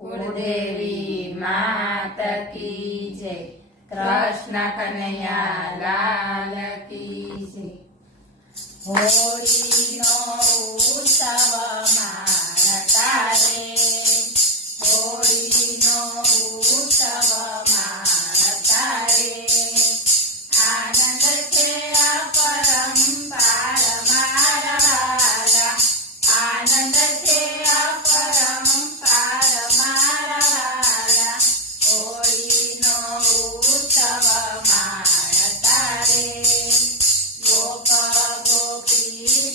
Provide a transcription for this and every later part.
कुलदेवी मात की जय। कृष्ण कन्हैया लाल की जय। होळीनो उत्सव मानता रे, होळीनो उत्सव मानता रे। आनंद छे अपरंपार मारा वाला, आनंद छे अपरंपार मारा वाला। होळीनो उत्सव मानता रे, गोप गोपी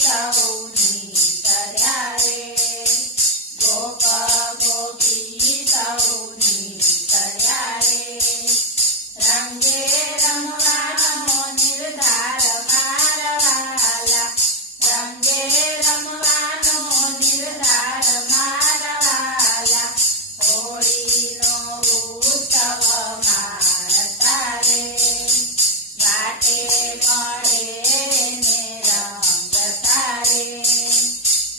सौनी तर्या रे, गोप गोपी सौनी तर्या रे। रंगे रमवानो निर्धार मारवाला, रंगे रमवानो निर्धार मारवाला। होळीनो उत्सव मानता रे, वाटे મળે ને રંગતા રે,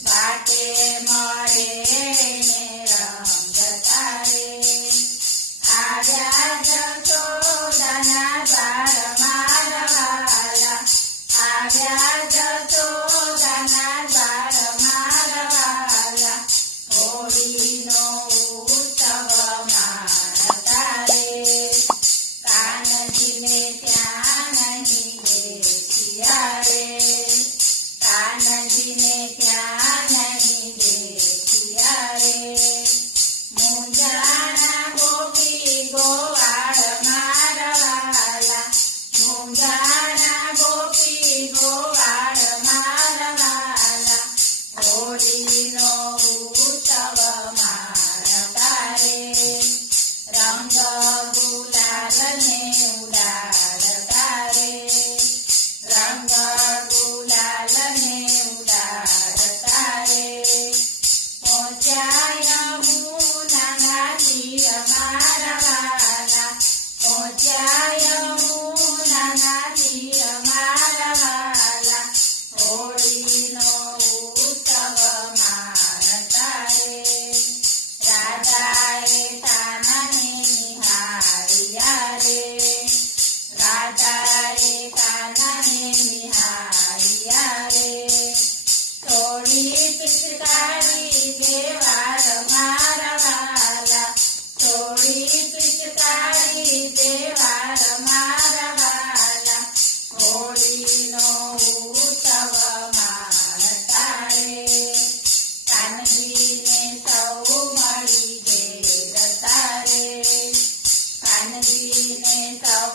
વાटे મળે ને રંગતા રે। આવ્યા જશોદાના બાળ મારવાલા, આવ્યા જશોદાના બાળ મારવાલા। હોળીનો ઉત્સવ માણતા રે, કાનજીને ત્યાં નહીં બેઠિયા રે, કાનજીને ત્યાં નહીં બેઠિયા રે। મુંજાણા ગોપી ગોવાળ મારવાલા, મુંજાણા ગોપી ગોવાળ મારવાલા। હોળીનો ઉત્સવ માણતા રે, રંગ ગુલાલ ને ઉડાડતા રે, રંગ ગુલાલ ને ઉડાડતા રે। પહોંચ્યા યમુનાના તીર મારવાલા, પહોંચ્યા યમુનાના તીર મારવાલા। હોળીનો ઉત્સવ માણતા રે, રાધાએ કાનને નિહાળ્યા રે, રાધાએ કાનને નિહાળ્યા રે। થોડી પિચકારી દેવાર મારવાલા, થોડી પિચકારી દેવાર મારવાલા। હોળીનો ઉત્સવ માણતા રે, કાનજીને સૌ મળી ઘેરતા રે, કાનજીને સૌ